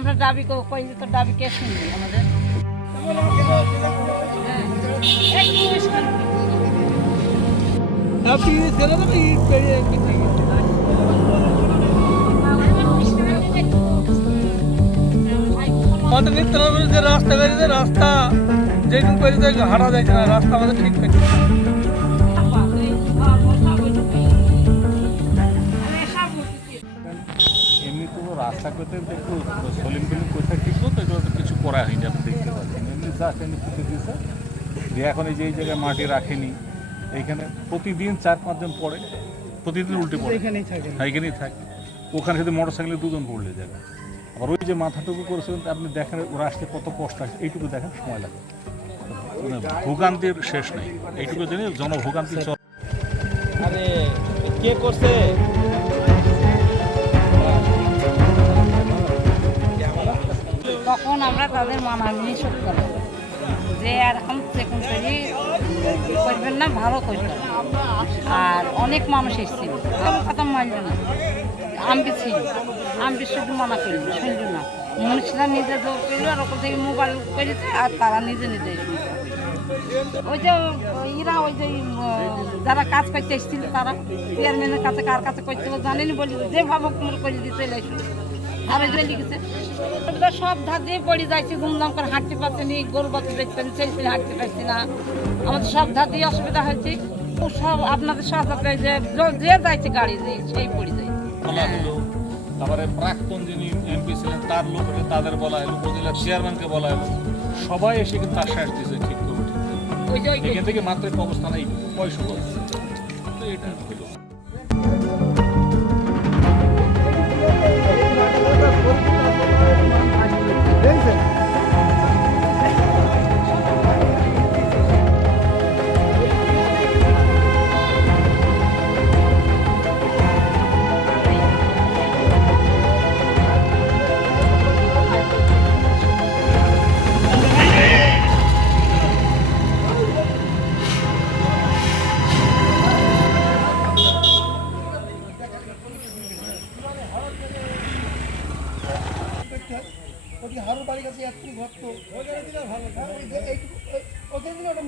আমরা দাবি কো- কই তো দাবি কে শুনবে আমাদের হ্যাঁ। একটু পরিষ্কার করি। আপনি ছেলে তো ইট পেয়ে কেটে গেছে আমাদের নিত্য নতুন যে রাস্তা করেছে রাস্তা, যেদিন করেছে হাঁটা যাচ্ছে না, রাস্তা আমাদের ঠিক করছে রাস্তা করতে একটু সলিম ফলিম কোথায় ঠিক তো তো কিছু করা হয়নি আপনি দেখতে পাচ্ছেন। এমনি জাস্ট এমনি পুঁতে দিয়েছে। দিয়ে এখন এই যে এই জায়গায় মাটি রাখেনি। এইখানে প্রতিদিন চার পাঁচজন পড়ে। প্রতিদিন উল্টে পড়ে। এখানেই থাকে। এখানেই থাকে। ওখানে যদি মোটর সাইকেলে দুজন পড়লে যাবে। আবার ওই যে মাথাটুকু করেছিলেন আপনি দেখেন ওরা আসতে কত কষ্ট আছে এইটুকু দেখেন সময় লাগে। মানে ভোগান্তির শেষ নেই। এইটুকু জেনে জনভোগান্তি চল। আরে কে করছে? আমরা তাদের মানামিনি শোধ করব। যে এরকম চেকুন করি করবেন না, ভালো করবেন। আর অনেক মানুষ এসেছিল আমার কথা মানল না। আমি ছিল। আমি শুধু মানা করল শুনল না। মনীষরা নিজে জোর করল, আর ওপর থেকে মোবাইল করেছে, আর তারা নিজে নিজে ওই যে, ইরা ওই যে যারা কাজ করতে এসেছিল তারা চেয়ারম্যানের কাছে কার কাছে করছিল জানেনি বলি? যে ভাবক করে দিতে এলাইছিল আর ওই লিখেছে। সব ধার দিয়ে পড়ে যাচ্ছে ধুমধাম করে হাঁটতে পারছে নি গরু বাচ্চা দেখছেন ছেলে ছেলে হাঁটতে পারছি না। আমাদের সব ধার দিয়ে অসুবিধা হয়েছে। সব আপনাদের সাথে যে যে যাইছে গাড়ি সেই পড়ে যায় তারপরে প্রাক্তন যিনি এমপি ছিলেন তার লোক তাদের বলা হলো উপজেলার চেয়ারম্যানকে বলা হলো। সবাই এসে কিন্তু আশ্বাস দিয়েছে ঠিক ওই এখান থেকে মাত্র একটা অবস্থা নেই পয়সা তো এটা ওটি হারুর বাড়ির কাছে একটু ঘর তো। দিলে ভালো। ওই যে ওখানে দিলে ওটা